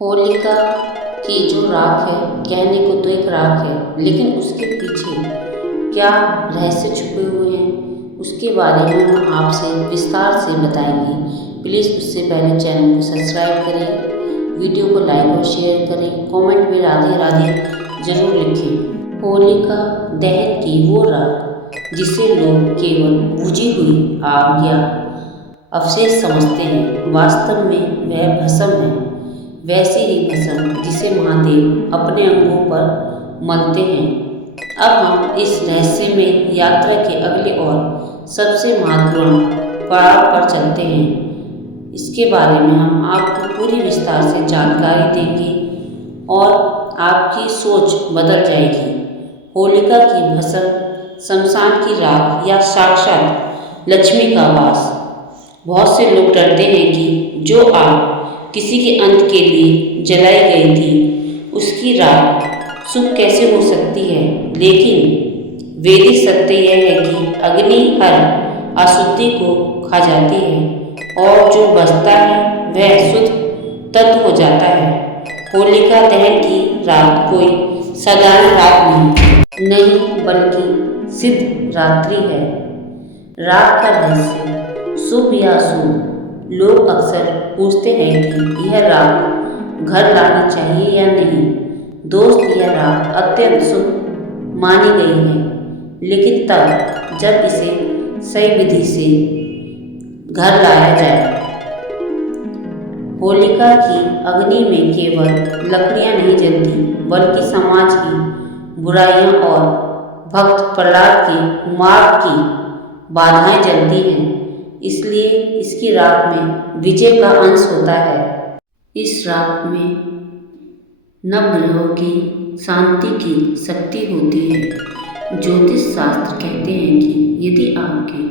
होलिका की जो राख है, कहने को तो एक राख है, लेकिन उसके पीछे क्या रहस्य छुपे हुए हैं, उसके बारे में हम आपसे विस्तार से बताएंगे। प्लीज़ उससे पहले चैनल को सब्सक्राइब करें, वीडियो को लाइक और शेयर करें, कमेंट में राधे राधे जरूर लिखें। होलिका दहन की वो राख जिसे लोग केवल बुझी हुई आग या अवशेष समझते हैं, वास्तव में वह भस्म है। वैसी ही भस्म जिसे महादेव अपने अंगों पर मलते हैं। अब हम इस रहस्य में यात्रा के अगले और सबसे महत्वपूर्ण पड़ाव पर चलते हैं। इसके बारे में हम आपको पूरी विस्तार से जानकारी देंगे और आपकी सोच बदल जाएगी। होलिका की भस्म, शमशान की राख या साक्षात लक्ष्मी का वास। बहुत से लोग डरते हैं कि जो आग किसी के अंत के लिए जलाई गई थी, उसकी राख शुभ कैसे हो सकती है। लेकिन वैदिक सत्य यह है कि अग्नि हर अशुद्धि को खा जाती है और जो बचता है वह शुद्ध तत्व हो जाता है। होलिका दहन की रात कोई साधारण रात नहीं बल्कि सिद्ध रात्रि है। रात का रहस्य, शुभ या अशुभ। लोग अक्सर पूछते हैं कि यह रात घर लानी चाहिए या नहीं। दोस्त, यह रात अत्यंत शुभ मानी गई है, लेकिन तब जब इसे सही विधि से घर लाया जाए। होलिका की अग्नि में केवल लकड़ियां नहीं जलती, बल्कि समाज की बुराइयां और भक्त प्रहलाद के मार्ग की बाधाएं जलती हैं। इसलिए इसकी राख में विजय का अंश होता है। इस राख में नवग्रहों की शांति की शक्ति होती है। ज्योतिष शास्त्र कहते हैं कि यदि आपके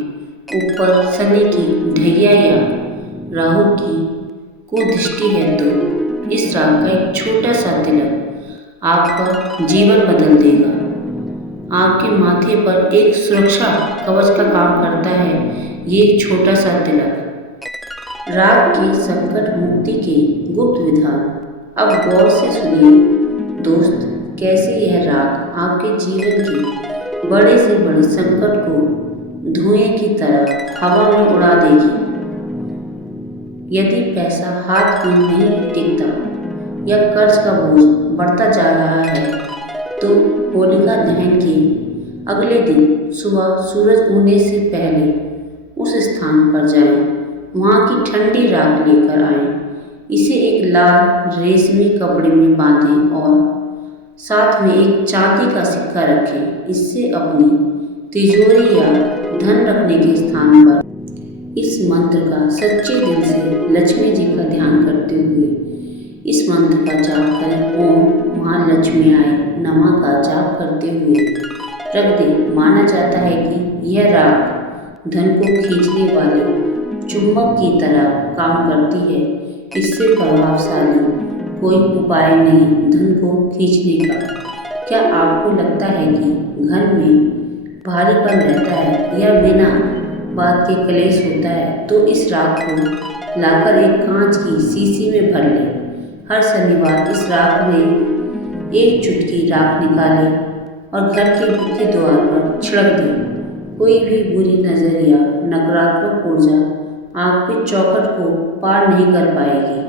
ऊपर शनि की ढैया या राहु की कुदृष्टि है तो इस राख का एक छोटा सा तिलक आपका जीवन बदल देगा। आपके माथे पर एक सुरक्षा कवच का काम करता है ये छोटा सा तिलक। राग की संकट मुक्ति के गुप्त विधान। अब गौर से सुनिए दोस्त, कैसे यह राग आपके जीवन के बड़े से बड़े संकट को धुएं की तरह हवा में उड़ा देगी। यदि पैसा हाथ में नहीं टिकता या कर्ज का बोझ बढ़ता जा रहा है तो होलिका दहन के अगले दिन सुबह सूरज उगने से पहले उस स्थान पर जाएं, वहाँ की ठंडी राख लेकर आएं। इसे एक लाल रेशमी कपड़े में बांधें और साथ में एक चांदी का सिक्का रखें। इससे अपनी तिजोरी या धन रखने के स्थान पर इस मंत्र का सच्चे दिल से लक्ष्मी जी का ध्यान करते हुए इस मंत्र का जाप करें। ओम महालक्ष्मी आय नमः का जाप करते हुए रख दें। माना जाता है कि यह राख धन को खींचने वाले चुंबक की तरह काम करती है। इससे प्रभावशाली कोई उपाय नहीं धन को खींचने का। क्या आपको लगता है कि घर में भारीपन रहता है या बिना बात के कलेश होता है, तो इस राख को लाकर एक कांच की शीशी में भर लें। हर शनिवार इस राख में एक चुटकी राख निकालें और घर के मुख्य द्वार पर छिड़क दें। कोई भी बुरी नज़र या नकारात्मक ऊर्जा आपके चौखट को पार नहीं कर पाएगी।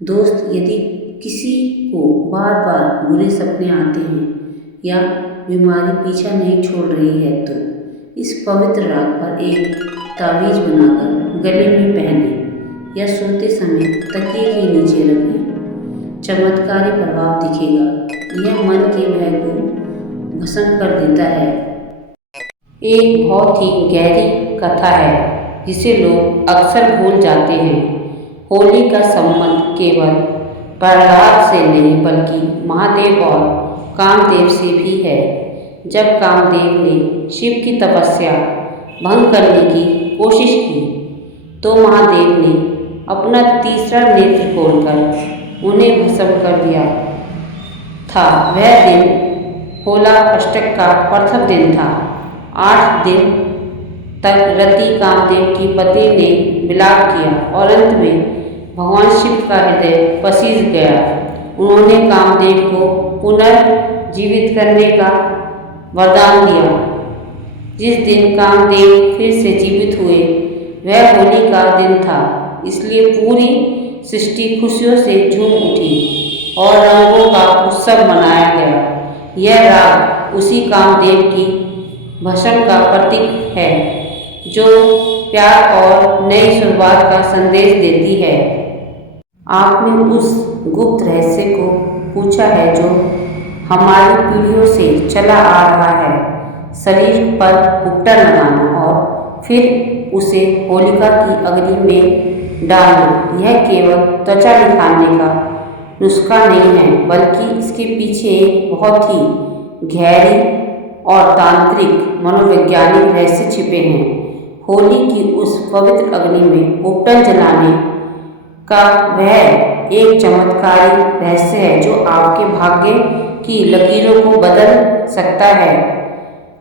दोस्त, यदि किसी को बार बार बुरे सपने आते हैं या बीमारी पीछा नहीं छोड़ रही है तो इस पवित्र राख पर एक तावीज़ बनाकर गले में पहने या सोते समय तकिए के नीचे रखें। चमत्कारी प्रभाव दिखेगा। यह मन के भय को भस्म कर देता है। एक बहुत ही गहरी कथा है जिसे लोग अक्सर भूल जाते हैं। होली का संबंध केवल प्रहलाद से नहीं बल्कि महादेव और कामदेव से भी है। जब कामदेव ने शिव की तपस्या भंग करने की कोशिश की तो महादेव ने अपना तीसरा नेत्र खोलकर उन्हें भस्म कर दिया था। वह दिन होला अष्टक का प्रथम दिन था। 8 दिन तक रति कामदेव की पति ने विलाप किया और अंत में भगवान शिव का हृदय पसीज गया। उन्होंने कामदेव को पुनर्जीवित करने का वरदान दिया। जिस दिन कामदेव फिर से जीवित हुए वह होली का दिन था, इसलिए पूरी सृष्टि खुशियों से झूम उठी और रंगों का उत्सव मनाया गया। यह राग उसी कामदेव की भस्म का प्रतीक है जो प्यार और नई शुरुआत का संदेश देती है। आपने उस गुप्त रहस्य को पूछा है जो हमारी पीढ़ियों से चला आ रहा है। शरीर पर उपटन लगाना और फिर उसे होलिका की अग्नि में डालना, यह केवल त्वचा निखारने का नुस्खा नहीं है, बल्कि इसके पीछे एक बहुत ही गहरी और तांत्रिक मनोवैज्ञानिक रहस्य छिपे हैं। होली की उस पवित्र अग्नि में उपटन जलाने का वह एक चमत्कारी रहस्य है जो आपके भाग्य की लकीरों को बदल सकता है।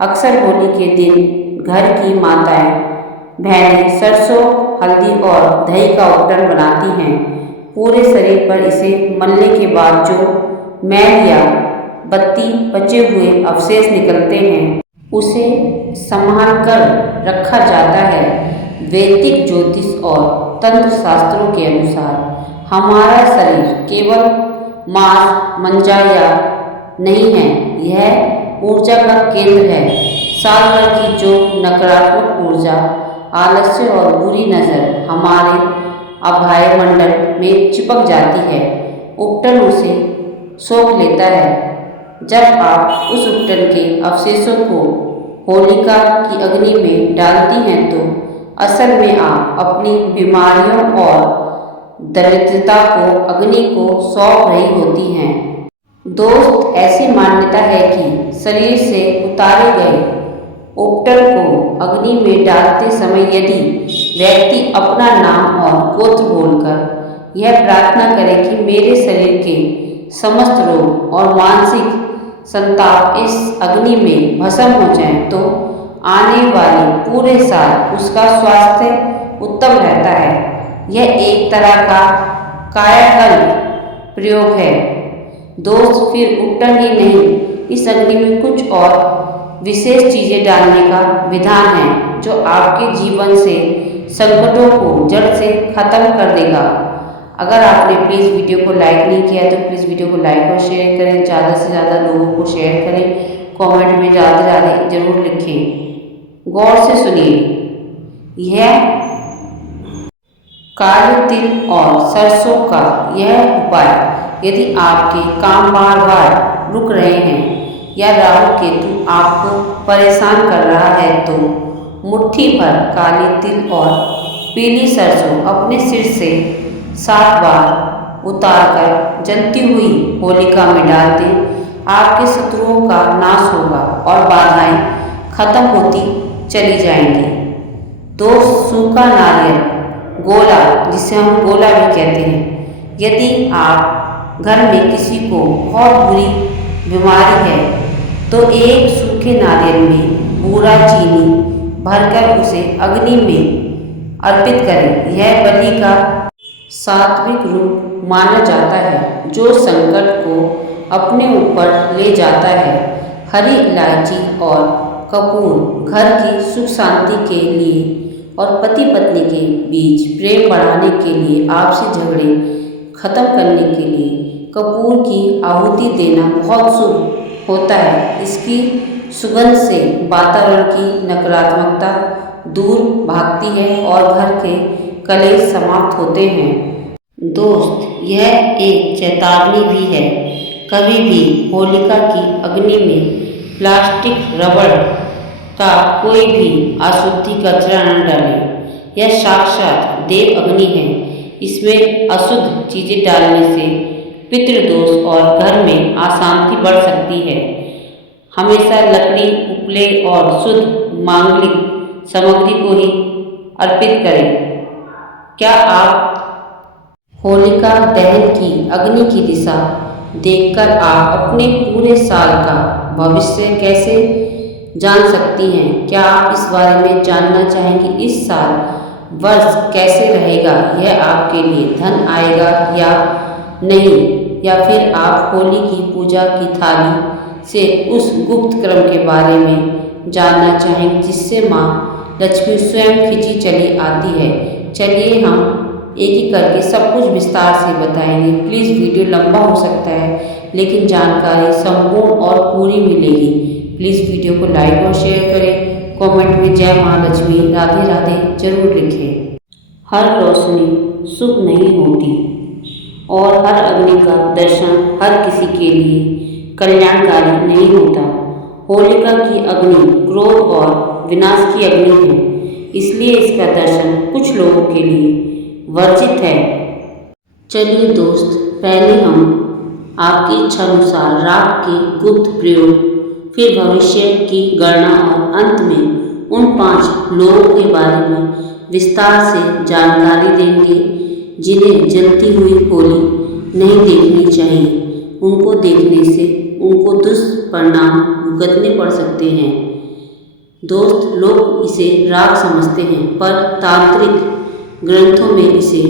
अक्सर होली के दिन घर की माताएं बहनें सरसों, हल्दी और दही का उपटन बनाती हैं। पूरे शरीर पर इसे मलने के बाद जो मैल या बत्ती बचे हुए अवशेष निकलते हैं, उसे संभाल कर रखा जाता है। वैदिक ज्योतिष और तंत्र शास्त्रों के अनुसार हमारा शरीर केवल मांस मंजा या नहीं है, यह ऊर्जा का केंद्र है। साल भर की जो नकारात्मक ऊर्जा, आलस्य और बुरी नज़र हमारे आभाय मंडल में चिपक जाती है, उपटन उसे सोख लेता है। जब आप उस उपटन के अवशेषों को होलिका की अग्नि में डालती हैं तो असल में आप अपनी बीमारियों और दरिद्रता को अग्नि को सौंप रही होती हैं। दोस्त, ऐसी मान्यता है कि शरीर से उतारे गए उपटन को अग्नि में डालते समय यदि व्यक्ति अपना नाम और गोत्र बोलकर यह प्रार्थना करे कि मेरे शरीर के समस्त रोग और मानसिक संताप इस अग्नि में भस्म हो जाएं, तो आने वाले पूरे साल उसका स्वास्थ्य उत्तम रहता है। यह एक तरह का कायाकल्प प्रयोग है। दोस्त, फिर उपटन ही नहीं, इस अग्नि में कुछ और विशेष चीज़ें डालने का विधान है जो आपके जीवन से संकटों को जड़ से खत्म कर देगा। अगर आपने प्लीज़ वीडियो को लाइक नहीं किया तो प्लीज़ वीडियो को लाइक और शेयर करें। ज़्यादा से ज़्यादा लोगों को शेयर करें। कमेंट में ज़्यादा से ज़्यादा जरूर लिखें। गौर से सुनिए। यह काले तिल और सरसों का यह उपाय यदि आपके काम बार बार रुक रहे हैं या राहु केतु आपको परेशान कर रहा है तो मुट्ठी भर काले तिल और पीली सरसों अपने सिर से 7 बार उतारकर जलती हुई होलिका में डाल दें। आपके शत्रुओं का नाश होगा और बाधाएं खत्म होती चली जाएंगी। दोस्त, सूखा नारियल गोला, जिसे हम गोला भी कहते हैं, यदि आप घर में किसी को बहुत बुरी बीमारी है तो एक सूखे नारियल में बूरा चीनी भरकर उसे अग्नि में अर्पित करें। यह बलि का सात्विक रूप माना जाता है जो संकट को अपने ऊपर ले जाता है। हरी इलायची और कपूर घर की सुख शांति के लिए और पति पत्नी के बीच प्रेम बढ़ाने के लिए, आपसी झगड़े खत्म करने के लिए कपूर की आहुति देना बहुत शुभ होता है। इसकी सुगंध से वातावरण की नकारात्मकता दूर भागती है और घर के कलेश समाप्त होते हैं। दोस्त, यह एक चेतावनी भी है। कभी भी होलिका की अग्नि में प्लास्टिक, रबड़ का कोई भी अशुद्धि कचरा न डालें। यह साक्षात देव अग्नि है। इसमें अशुद्ध चीज़ें डालने से पितृदोष और घर में अशांति बढ़ सकती है। हमेशा लकड़ी, उपले और शुद्ध मांगलिक सामग्री को ही अर्पित करें। क्या आप होलिका दहन की अग्नि की दिशा देखकर आप अपने पूरे साल का भविष्य कैसे जान सकती हैं? क्या आप इस बारे में जानना चाहेंगी? इस साल वर्ष कैसे रहेगा, यह आपके लिए धन आएगा या नहीं, या फिर आप होली की पूजा की थाली से उस गुप्त क्रम के बारे में जानना चाहेंगे जिससे माँ लक्ष्मी स्वयं खिंची चली आती है। चलिए हम एक एक करके सब कुछ विस्तार से बताएंगे। प्लीज़ वीडियो लंबा हो सकता है लेकिन जानकारी संपूर्ण और पूरी मिलेगी। प्लीज़ वीडियो को लाइक और शेयर करें। कमेंट में जय माँ लक्ष्मी राधे राधे जरूर लिखें। हर रोशनी शुभ नहीं होती और हर अग्नि का दर्शन हर किसी के लिए कल्याणकारी नहीं होता। होलिका की अग्नि क्रोध और विनाश की अग्नि है, इसलिए इसका दर्शन कुछ लोगों के लिए वर्जित है। चलिए दोस्त, पहले हम आपकी इच्छा अनुसार राग के गुप्त प्रयोग, फिर भविष्य की गणना और अंत में उन 5 लोगों के बारे में विस्तार से जानकारी देंगे जिन्हें जलती हुई होली नहीं देखनी चाहिए। उनको देखने से उनको दुष्परिणाम भुगतने पड़ सकते हैं। दोस्त, लोग इसे राग समझते हैं पर तांत्रिक ग्रंथों में इसे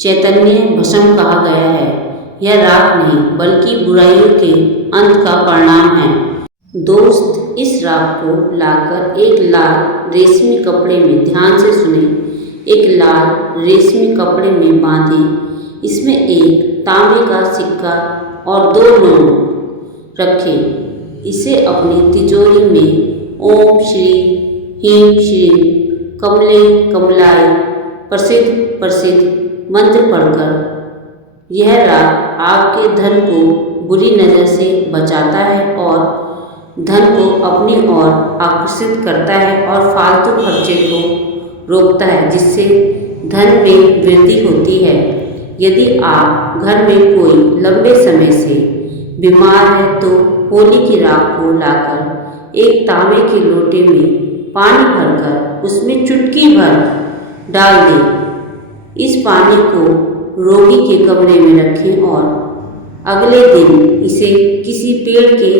चैतन्य भस्म कहा गया है। यह राग नहीं बल्कि बुराइयों के अंत का परिणाम है। दोस्त, इस राग को लाकर एक लाल रेशमी कपड़े में, ध्यान से सुने, एक लाल रेशमी कपड़े में बांधें। इसमें एक तांबे का सिक्का और 2 नोट रखें। इसे अपनी तिजोरी में ओम श्री ह्रीं श्रीं कमले कमलाय प्रसिद्ध मंत्र पढ़कर यह राग आपके धन को बुरी नज़र से बचाता है और धन को अपनी ओर आकर्षित करता है और फालतू खर्चे को रोकता है, जिससे धन में वृद्धि होती है। यदि आप घर में कोई लंबे समय से बीमार है तो होली की राख को लाकर एक तांबे के लोटे में पानी भरकर उसमें चुटकी भर डाल दें। इस पानी को रोगी के कमरे में रखें और अगले दिन इसे किसी पेड़ के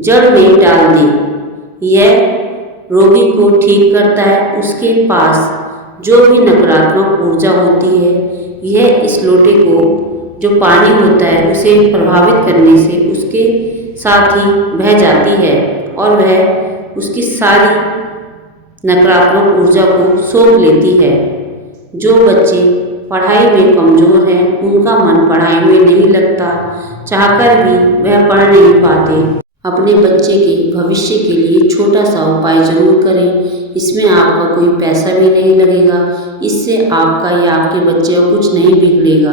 जड़ में डाल दें। यह रोगी को ठीक करता है। उसके पास जो भी नकारात्मक ऊर्जा होती है, यह इस लोटे को जो पानी होता है उसे प्रभावित करने से उसके साथ ही बह जाती है और वह उसकी सारी नकारात्मक ऊर्जा को सोख लेती है। जो बच्चे पढ़ाई में कमज़ोर हैं, उनका मन पढ़ाई में नहीं लगता, चाहकर भी वह पढ़ नहीं पाते। अपने बच्चे के भविष्य के लिए छोटा सा उपाय जरूर करें। इसमें आपका कोई पैसा भी नहीं लगेगा। इससे आपका या आपके बच्चे का कुछ नहीं बिगड़ेगा।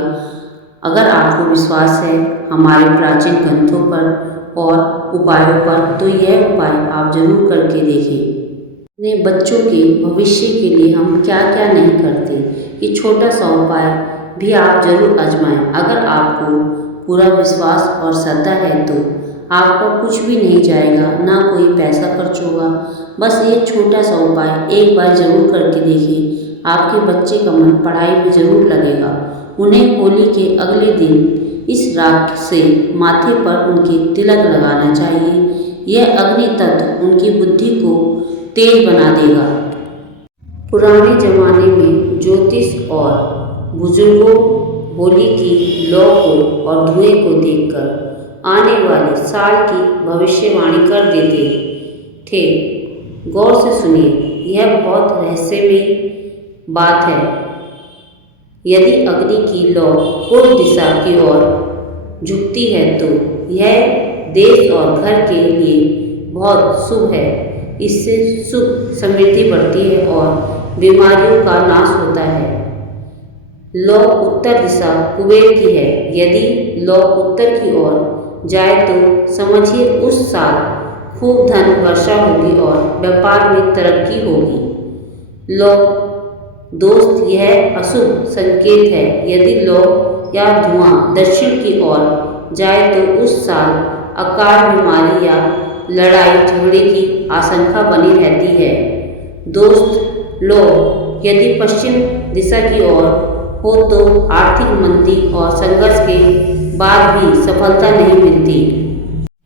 अगर आपको विश्वास है हमारे प्राचीन ग्रंथों पर और उपायों पर, तो यह उपाय आप जरूर करके देखें। अपने बच्चों के भविष्य के लिए हम क्या क्या नहीं करते, ये छोटा सा उपाय भी आप जरूर आजमाएं। अगर आपको पूरा विश्वास और श्रद्धा है तो आपका कुछ भी नहीं जाएगा, ना कोई पैसा खर्च होगा। बस ये छोटा सा उपाय एक बार जरूर करके देखिए, आपके बच्चे का मन पढ़ाई में जरूर लगेगा। उन्हें होली के अगले दिन इस राख से माथे पर उनके तिलक लगाना चाहिए। यह अग्नि तत्व उनकी बुद्धि को तेज बना देगा। पुराने जमाने में ज्योतिष और बुजुर्गों होली की लौ को और धुएं को देखकर आने वाले साल की भविष्यवाणी कर देते थे। गौर से सुनिए, यह बहुत रहस्यमयी बात है। यदि अग्नि की लौ पूर्व दिशा की ओर झुकती है तो यह देश और घर के लिए बहुत शुभ है। इससे सुख समृद्धि बढ़ती है और बीमारियों का नाश होता है। लौ उत्तर दिशा कुबेर की है। यदि लौ उत्तर की ओर जाए तो समझिए उस साल खूब धन वर्षा होगी और व्यापार में तरक्की होगी। लौ दोस्त, यह अशुभ संकेत है। यदि लौ या धुआं दक्षिण की ओर जाए तो उस साल अकाल बीमारी या लड़ाई झगड़े की आशंका बनी रहती है। दोस्त, लौ यदि पश्चिम दिशा की ओर हो तो आर्थिक मंदी और संघर्ष के बाद भी सफलता नहीं मिलती।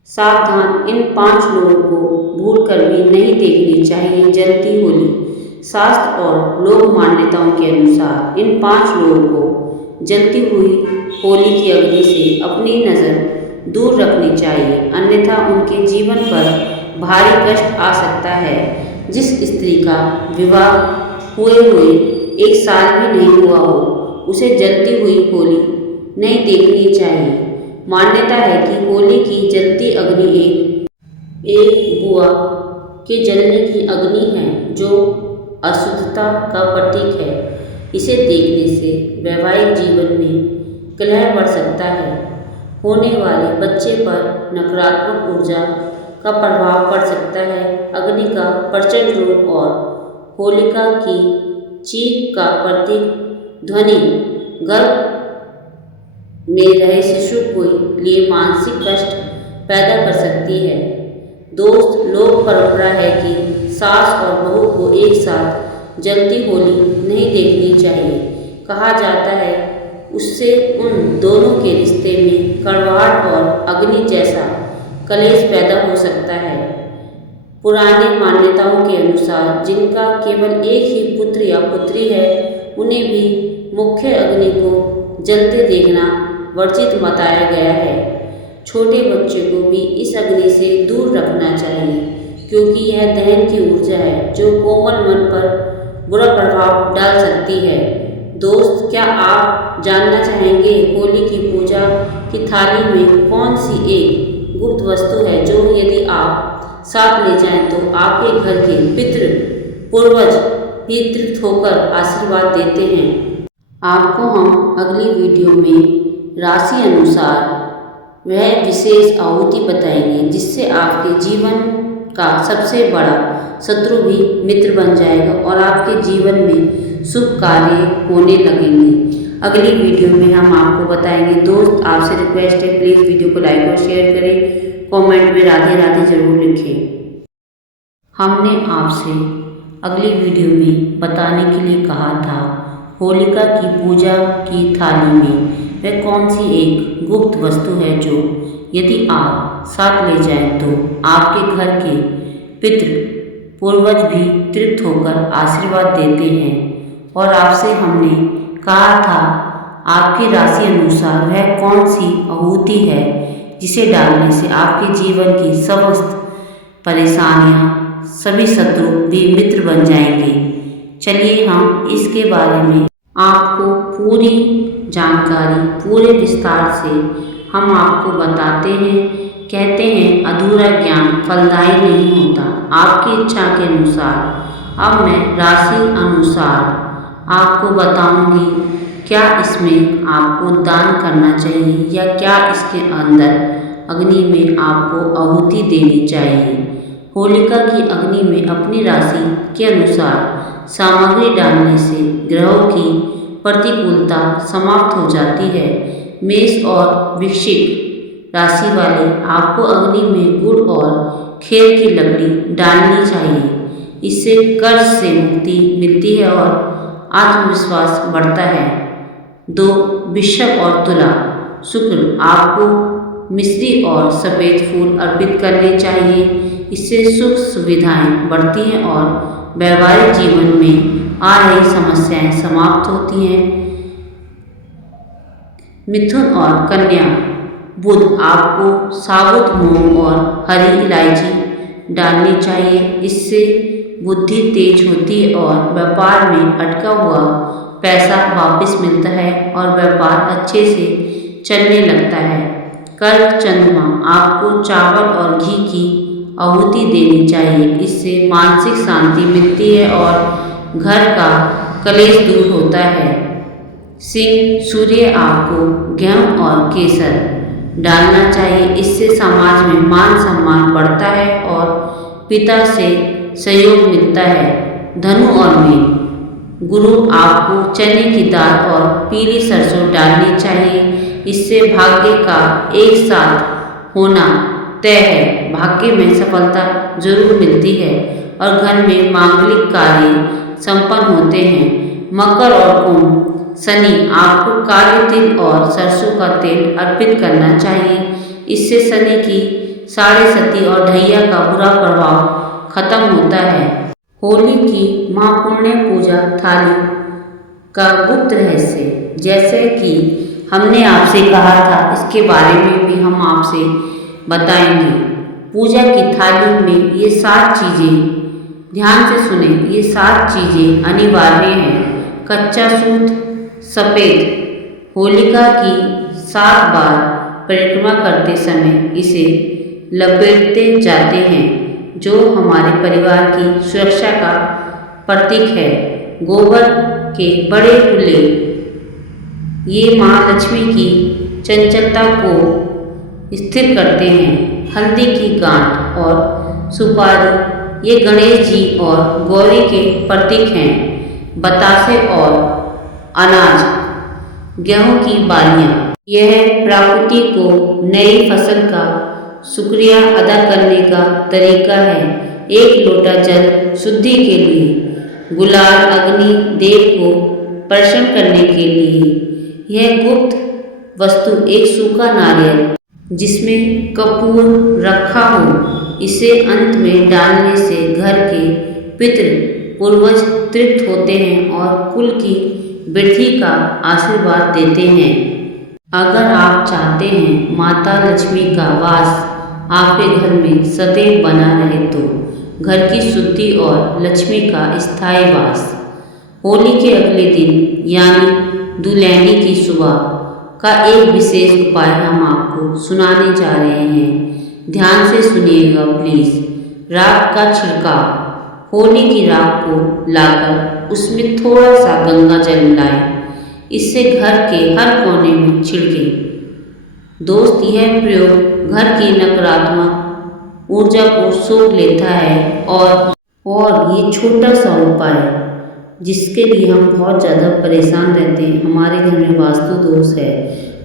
सावधान, इन 5 लोगों को भूल कर भी नहीं देखनी चाहिए जलती होली। शास्त्र और लोक मान्यताओं के अनुसार इन 5 लोगों को जलती हुई होली की अग्नि से अपनी नज़र दूर रखनी चाहिए, अन्यथा उनके जीवन पर भारी कष्ट आ सकता है। जिस स्त्री का विवाह हुए 1 साल भी नहीं हुआ हो, उसे जलती हुई होली नहीं देखनी चाहिए। मान्यता है कि होली की जलती अग्नि एक बुआ के जलने की अग्नि है, जो अशुद्धता का प्रतीक है। इसे देखने से वैवाहिक जीवन में कलह बढ़ सकता है, होने वाले बच्चे पर नकारात्मक ऊर्जा का प्रभाव पड़ सकता है। अग्नि का प्रचंड रूप और होलिका की चीख का प्रतीक ध्वनि गर्भ में रहे शिशु के लिए मानसिक कष्ट पैदा कर सकती है। दोस्त, लोक परंपरा है कि सास और बहू को एक साथ जलती होली नहीं देखनी चाहिए। कहा जाता है उससे उन दोनों के रिश्ते में कड़वाहट और अग्नि जैसा कलेश पैदा हो सकता है। पुरानी मान्यताओं के अनुसार जिनका केवल एक ही पुत्र या पुत्री है, उन्हें भी मुख्य अग्नि को जलते देखना वर्जित बताया गया है। छोटे बच्चे को भी इस अग्नि से दूर रखना चाहिए, क्योंकि यह दहन की ऊर्जा है जो कोमल मन पर बुरा प्रभाव डाल सकती है। दोस्त, क्या आप जानना चाहेंगे होली की पूजा की थाली में कौन सी एक गुप्त वस्तु है जो यदि आप साथ ले जाएं तो आपके घर के पितृ पूर्वज भी तृप्त होकर आशीर्वाद देते हैं। आपको हम अगली वीडियो में राशि अनुसार वह विशेष आहुति बताएंगे, जिससे आपके जीवन का सबसे बड़ा शत्रु भी मित्र बन जाएगा और आपके जीवन में शुभ कार्य होने लगेंगे। अगली वीडियो में हम आपको बताएंगे। दोस्त, आपसे रिक्वेस्ट है, प्लीज़ वीडियो को लाइक और शेयर करें, कमेंट में राधे राधे जरूर लिखें। हमने आपसे अगली वीडियो में बताने के लिए कहा था होलिका की पूजा की थाली में वह कौन सी एक गुप्त वस्तु है जो यदि आप साथ ले जाएं तो आपके घर के पितृ पूर्वज भी तृप्त होकर आशीर्वाद देते हैं। और आपसे हमने कहा था आपकी राशि अनुसार वह कौन सी आहुति है जिसे डालने से आपके जीवन की समस्त परेशानियां, सभी शत्रु भी मित्र बन जाएंगे। चलिए हम इसके बारे में आपको पूरी जानकारी पूरे विस्तार से हम आपको बताते हैं। कहते हैं अधूरा ज्ञान फलदायी नहीं होता। आपकी इच्छा के अनुसार अब मैं राशि अनुसार आपको बताऊंगी क्या इसमें आपको दान करना चाहिए या क्या इसके अंदर अग्नि में आपको आहुति देनी चाहिए। होलिका की अग्नि में अपनी राशि के अनुसार सामग्री डालने से ग्रहों की प्रतिकूलता समाप्त हो जाती है। मेष और वृश्चिक राशि वाले आपको अग्नि में गुड़ और खेर की लकड़ी डालनी चाहिए। इससे कर्ज से मुक्ति मिलती है और आत्मविश्वास बढ़ता है। 2. वृषभ और तुला। शुक्र आपको मिश्री और सफ़ेद फूल अर्पित करने चाहिए। इससे सुख सुविधाएं बढ़ती हैं और वैवाहिक जीवन में आ रही समस्याएं समाप्त होती हैं। मिथुन और कन्या। बुध आपको साबुत मूंग और हरी इलायची डालनी चाहिए। इससे बुद्धि तेज होती है और व्यापार में अटका हुआ पैसा वापस मिलता है और व्यापार अच्छे से चलने लगता है। कर्क चंद्रमा आपको चावल और घी की आहुति देनी चाहिए। इससे मानसिक शांति मिलती है और घर का कलेश दूर होता है। सिंह सूर्य आपको गेहूं और केसर डालना चाहिए। इससे समाज में मान सम्मान बढ़ता है और पिता से सहयोग मिलता है। धनु और मीन। गुरु आपको चने की दाल और पीली सरसों डालनी चाहिए। इससे भाग्य का एक साथ होना तय है। भाग्य में सफलता जरूर मिलती है और घर में मांगलिक कार्य संपन्न होते हैं। मकर और कुंभ। शनि आपको काले तिल और सरसों का तेल अर्पित करना चाहिए। इससे शनि की साढ़े सती और ढैया का बुरा प्रभाव खत्म होता है। होली की महापुण्य पूजा थाली का गुप्त रहस्य, जैसे कि हमने आपसे कहा था, इसके बारे में भी हम आपसे बताएंगे। पूजा की थाली में ये 7 चीज़ें, ध्यान से सुने, ये 7 चीज़ें अनिवार्य हैं। कच्चा सूत सफ़ेद, होलिका की 7 बार परिक्रमा करते समय इसे लपेटते जाते हैं, जो हमारे परिवार की सुरक्षा का प्रतीक है। गोबर के बड़े कुल्ले, ये माँ लक्ष्मी की चंचलता को स्थिर करते हैं। हल्दी की गांठ और सुपारी, ये गणेश जी और गौरी के प्रतीक हैं। बतासे और अनाज, गेहूं की बालियां, यह प्रकृति को नई फसल का शुक्रिया अदा करने का तरीका है। एक लोटा जल शुद्धि के लिए, गुलाल अग्नि देव को प्रसन्न करने के लिए। यह गुप्त वस्तु एक सूखा नारियल जिसमें कपूर रखा हो, इसे अंत में डालने से घर के पितृ पूर्वज तृप्त होते हैं और कुल की वृद्धि का आशीर्वाद देते हैं। अगर आप चाहते हैं माता लक्ष्मी का वास आपके घर में सदैव बना रहे, तो घर की शुद्धि और लक्ष्मी का स्थायी वास, होली के अगले दिन यानी दुलहनी की सुबह का एक विशेष उपाय हम आपको सुनाने जा रहे हैं। ध्यान से सुनिएगा प्लीज़। राख का छिड़काव, होली की राख को लाकर उसमें थोड़ा सा गंगा जल मिलाएं, इससे घर के हर कोने में छिड़कें। दोस्त, यह प्रयोग घर की नकारात्मक ऊर्जा को सोख लेता है और ये छोटा सा उपाय जिसके लिए हम बहुत ज़्यादा परेशान रहते हैं, हमारे घर में वास्तु दोष है,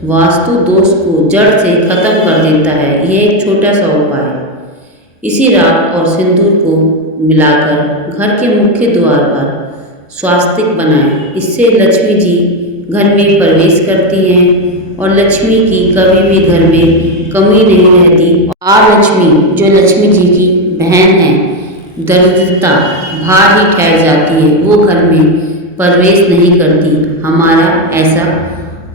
वास्तु दोष को जड़ से ख़त्म कर देता है। यह एक छोटा सा उपाय, इसी राख और सिंदूर को मिलाकर घर के मुख्य द्वार पर स्वास्तिक बनाएं। इससे लक्ष्मी जी घर में प्रवेश करती हैं और लक्ष्मी की कभी भी घर में कमी नहीं रहती। लक्ष्मी, जो लक्ष्मी जी की बहन है, दरिद्रता भार ही ठहर जाती है, वो घर में प्रवेश नहीं करती हमारा ऐसा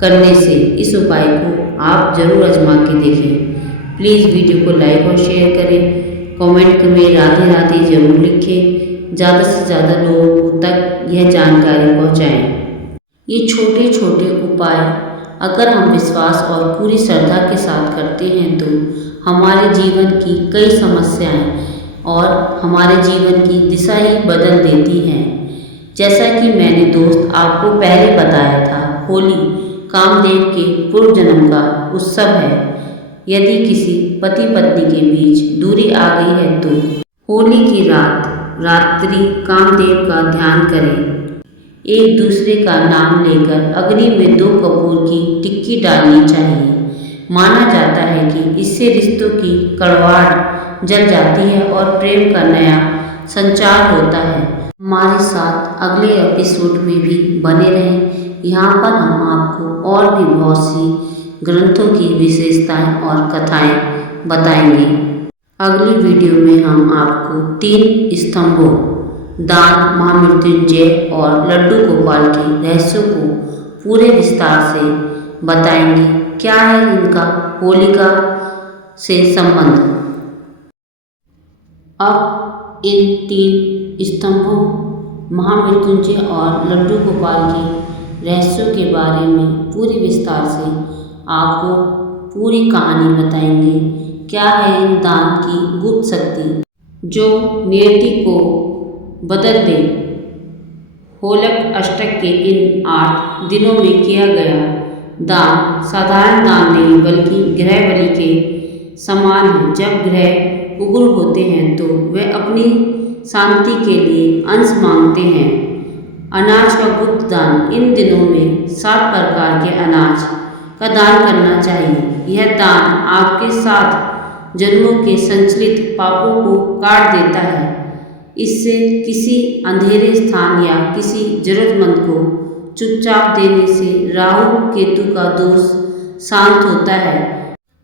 करने से। इस उपाय को आप जरूर आजमा के देखें। प्लीज़ वीडियो को लाइक और शेयर करें, कमेंट में राधे राधे जरूर लिखें, ज़्यादा से ज़्यादा लोगों तक यह जानकारी पहुँचाएँ। ये छोटे छोटे उपाय अगर हम विश्वास और पूरी श्रद्धा के साथ करते हैं, तो हमारे जीवन की कई समस्याएं और हमारे जीवन की दिशा ही बदल देती हैं। जैसा कि मैंने दोस्त आपको पहले बताया था, होली कामदेव के पूर्व जन्म का उत्सव है। यदि किसी पति पत्नी के बीच दूरी आ गई है, तो होली की रात्रि कामदेव का ध्यान करें। एक दूसरे का नाम लेकर अग्नि में 2 कपूर की टिक्की डालनी चाहिए। माना जाता है कि इससे रिश्तों की कड़वाहट जल जाती है और प्रेम का नया संचार होता है। हमारे साथ अगले एपिसोड में भी बने रहें। यहाँ पर हम आपको और भी बहुत सी ग्रंथों की विशेषताएं और कथाएं बताएंगे। अगली वीडियो में हम आपको 3 स्तंभों, दान, महामृत्युंजय और लड्डू गोपाल के रहस्यों को पूरे विस्तार से बताएंगे। क्या है इनका होलिका से संबंध। अब इन 3 स्तंभों, महामृत्युंजय और लड्डू गोपाल के रहस्यों के बारे में पूरी विस्तार से आपको पूरी कहानी बताएंगे। क्या है इन दान की गुप्त शक्ति जो नियति को बदल दे। होलक अष्टक के इन 8 दिनों में किया गया दान साधारण दान नहीं, बल्कि ग्रह बलि के समान है। जब ग्रह उग्र होते हैं तो वे अपनी शांति के लिए अंश मांगते हैं। अनाज का गुप्त दान, इन दिनों में 7 प्रकार के अनाज का दान करना चाहिए। यह दान आपके 7 जन्मों के संचलित पापों को काट देता है। इससे किसी अंधेरे स्थान या किसी जरूरतमंद को चुपचाप देने से राहु केतु का दोष शांत होता है।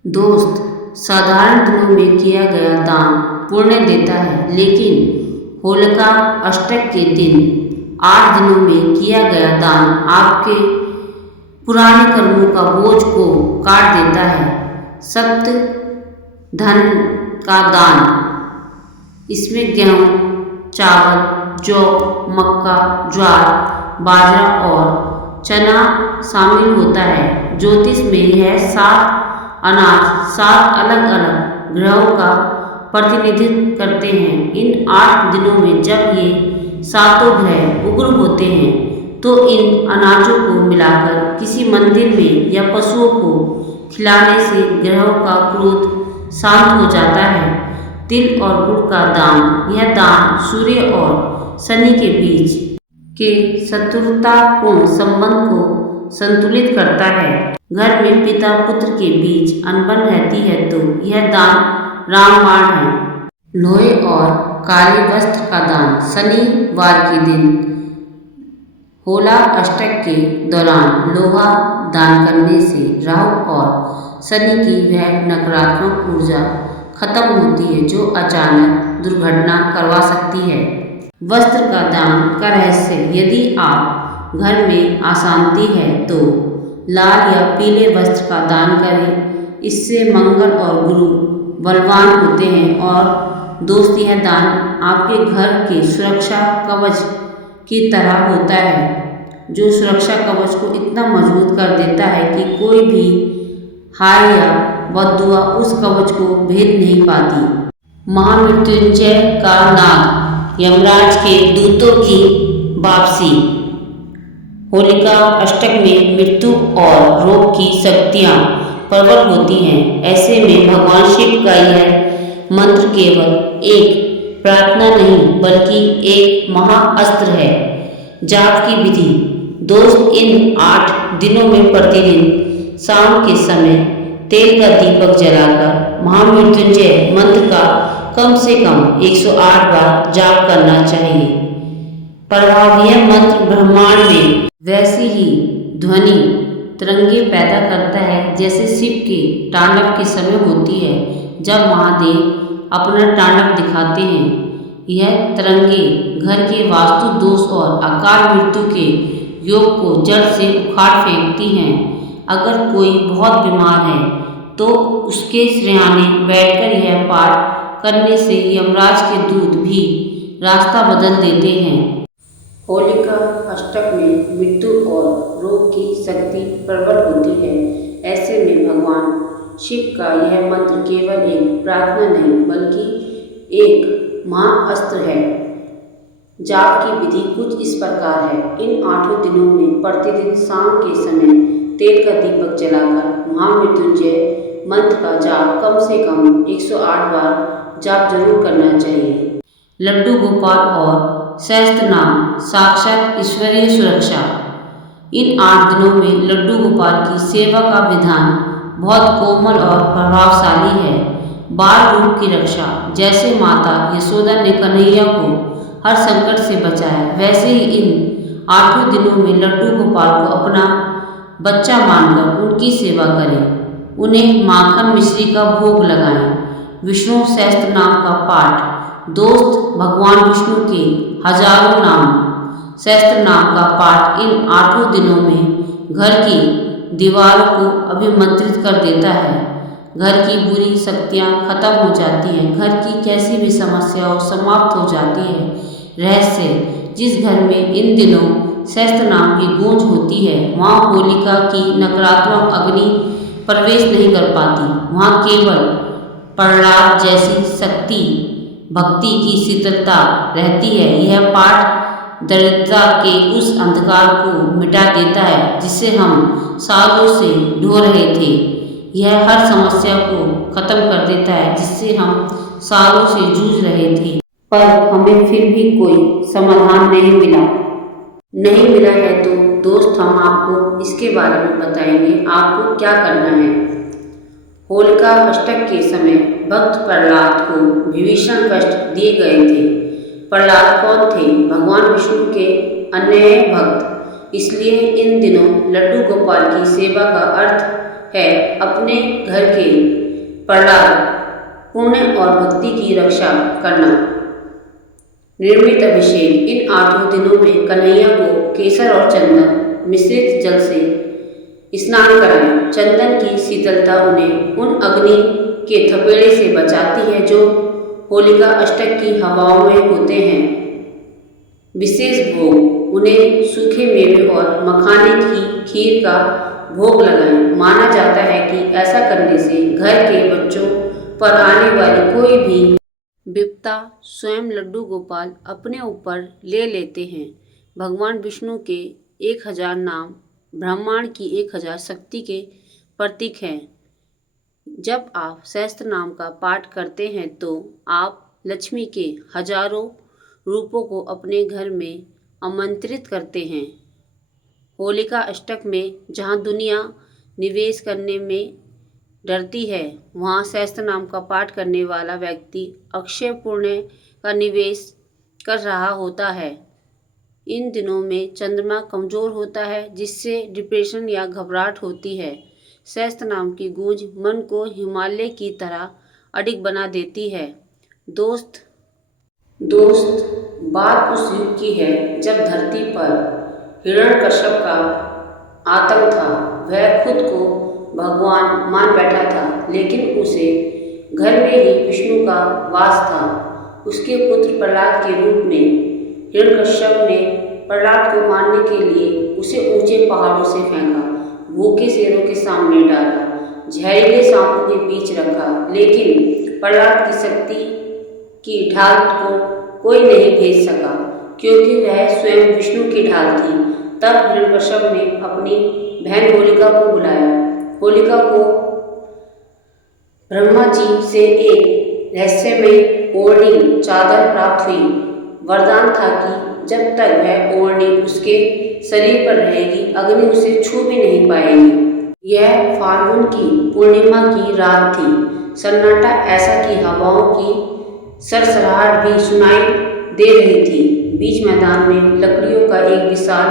दोस्त, साधारण दिनों में किया गया दान पुण्य देता है, लेकिन होलिका अष्टक के दिन 8 दिनों में किया गया दान आपके पुराने कर्मों का बोझ को काट देता है। सप्त धन का दान, इसमें गेहूँ, चावल, जौ, मक्का, ज्वार, बाजरा और चना शामिल होता है। ज्योतिष में यह 7 अनाज 7 अलग अलग ग्रहों का प्रतिनिधित्व करते हैं। इन 8 दिनों में जब ये सातों ग्रह उग्र होते हैं तो इन अनाजों को मिलाकर किसी मंदिर में या पशुओं को खिलाने से ग्रहों का क्रोध शांत हो जाता है। तिल और गुड़ का दान, यह दान सूर्य और शनि के बीच के शत्रुतापूर्ण संबंध को संतुलित करता है। घर में पिता पुत्र के बीच अनबन रहती है तो यह दान रामबाण है। लोहे और काले वस्त्र का दान, शनिवार के दिन होला अष्टक के दौरान लोहा दान करने से राहु और शनि की वह नकारात्मक ऊर्जा खत्म होती है जो अचानक दुर्घटना करवा सकती है। वस्त्र का दान का रहस्य, यदि आप घर में अशांति है तो लाल या पीले वस्त्र का दान करें। इससे मंगल और गुरु बलवान होते हैं। और दोस्त, यह दान आपके घर के सुरक्षा कवच की तरह होता है जो सुरक्षा कवच को इतना मजबूत कर देता है कि कोई भी हाय या बद्दुआ उस कवच को भेद नहीं पाती। महामृत्युंजय का नाग, यमराज के दूतों की वापसी। होलिका अष्टक में मृत्यु और रोग की शक्तियाँ प्रबल होती हैं। ऐसे में भगवान शिव का यह मंत्र केवल एक प्रार्थना नहीं बल्कि एक महाअस्त्र है। जाप की विधि, दोस्त, इन 8 दिनों में प्रतिदिन शाम के समय तेल का दीपक जलाकर महामृत्युंजय मंत्र का कम से कम 108 बार जाप करना चाहिए। प्रभाव, यह मंत्र ब्रह्मांड में वैसी ही ध्वनि तरंगे पैदा करता है जैसे शिव के तांडव के समय होती है जब महादेव अपना तांडव दिखाते हैं। यह तरंगे घर के वास्तु दोष और अकाल मृत्यु के योग को जड़ से उखाड़ फेंकती हैं। अगर कोई बहुत बीमार है तो उसके सिरहाने बैठकर यह पाठ करने से यमराज के दूत भी रास्ता बदल देते हैं। होलिका अष्टक में मृत्यु और रोग की शक्ति प्रबल होती है। ऐसे में भगवान शिव का यह मंत्र केवल एक प्रार्थना नहीं बल्कि एक महाअस्त्र है। जाप की विधि कुछ इस प्रकार है। इन 8 दिनों में प्रतिदिन शाम के समय तेल का दीपक जलाकर महामृत्युंजय मंत्र का जाप कम से कम 108 बार जाप जरूर करना चाहिए। लड्डू गोपाल और सहस्त्र नाम, साक्षात ईश्वरीय सुरक्षा। इन 8 दिनों में लड्डू गोपाल की सेवा का विधान बहुत कोमल और प्रभावशाली है। बाल रूप की रक्षा, जैसे माता यशोदा ने कन्हैया को हर संकट से बचाया, वैसे ही इन 8 दिनों में लड्डू गोपाल को अपना बच्चा मानकर उनकी सेवा करें। उन्हें माखन मिश्री का भोग लगाएं। विष्णु सहस्त्र नाम का पाठ, दोस्त, भगवान विष्णु के हजारों नाम सहस्त्र नाम का पाठ इन 8 दिनों में घर की दीवारों को अभिमंत्रित कर देता है। घर की बुरी शक्तियाँ खत्म हो जाती हैं। घर की कैसी भी समस्याओं समाप्त हो जाती है। रहस्य, जिस घर में इन दिनों सहस्त्र नाम की गूंज होती है वहाँ होलिका की नकारात्मक अग्नि प्रवेश नहीं कर पाती। वहाँ केवल प्रहलाद जैसी शक्ति, भक्ति की शीतलता रहती है। यह पाठ दरिद्रता के उस अंधकार को मिटा देता है जिसे हम सालों से ढो रहे थे। यह हर समस्या को खत्म कर देता है जिससे हम सालों से जूझ रहे थे, पर हमें फिर भी कोई समाधान नहीं मिला है तो दोस्त, हम आपको इसके बारे में बताएंगे आपको क्या करना है। होलिका अष्टक के समय भक्त प्रहलाद को विभीषण कष्ट दिए गए थे। प्रहलाद कौन थे? भगवान विष्णु के अन्यायी भक्त। इसलिए इन दिनों लड्डू गोपाल की सेवा का अर्थ है अपने घर के प्रहलाद पुण्य और भक्ति की रक्षा करना। निर्मित अभिषेक। इन 8 दिनों में कन्हैया को केसर और चंदन मिश्रित जल से स्नान कराएं। चंदन की शीतलता उन्हें उन अग्नि के थपेड़े से बचाती है जो होलिका अष्टक की हवाओं में होते हैं। विशेष भोग। उन्हें सूखे मेवे और मखाने की खीर का भोग लगाएं। माना जाता है कि ऐसा करने से घर के बच्चों पर आने वाली कोई भी विपदा स्वयं लड्डू गोपाल अपने ऊपर ले लेते हैं। भगवान विष्णु के 1000 नाम ब्रह्मांड की 1000 शक्ति के प्रतीक हैं। जब आप सहस्त्र नाम का पाठ करते हैं तो आप लक्ष्मी के हजारों रूपों को अपने घर में आमंत्रित करते हैं। होलिका अष्टक में जहाँ दुनिया निवेश करने में डरती है, वहाँ सहस्त्र नाम का पाठ करने वाला व्यक्ति अक्षय पुण्य का निवेश कर रहा होता है। इन दिनों में चंद्रमा कमजोर होता है, जिससे डिप्रेशन या घबराहट होती है। सहस्त्र नाम की गूंज मन को हिमालय की तरह अडिग बना देती है। दोस्त बात उस युग की है जब धरती पर हिरण्यकश्यप का आतंक था। वह खुद को भगवान मान बैठा था, लेकिन उसे घर में ही विष्णु का वास था। उसके पुत्र प्रहलाद के रूप में हिरण्यकश्यप ने प्रहलाद को मारने के लिए उसे ऊंचे पहाड़ों से फेंका, भूखे शेरों के सामने डाला, जहरीले सांपों के बीच रखा, लेकिन प्रहलाद की शक्ति की ढाल को कोई नहीं भेज सका, क्योंकि वह स्वयं विष्णु की ढाल थी। तब हिरण्यकश्यप ने अपनी बहन होलिका को बुलाया। होलिका को ब्रह्मा जी से एक रहस्यमय ओढ़नी चादर प्राप्त हुई। वरदान था कि जब तक वह ओढ़नी उसके शरीर पर रहेगी, अग्नि उसे छू भी नहीं पाएगी। यह फाल्गुन की पूर्णिमा की रात थी। सन्नाटा ऐसा कि हवाओं की सरसराहट भी सुनाई दे रही थी। बीच मैदान में लकड़ियों का एक विशाल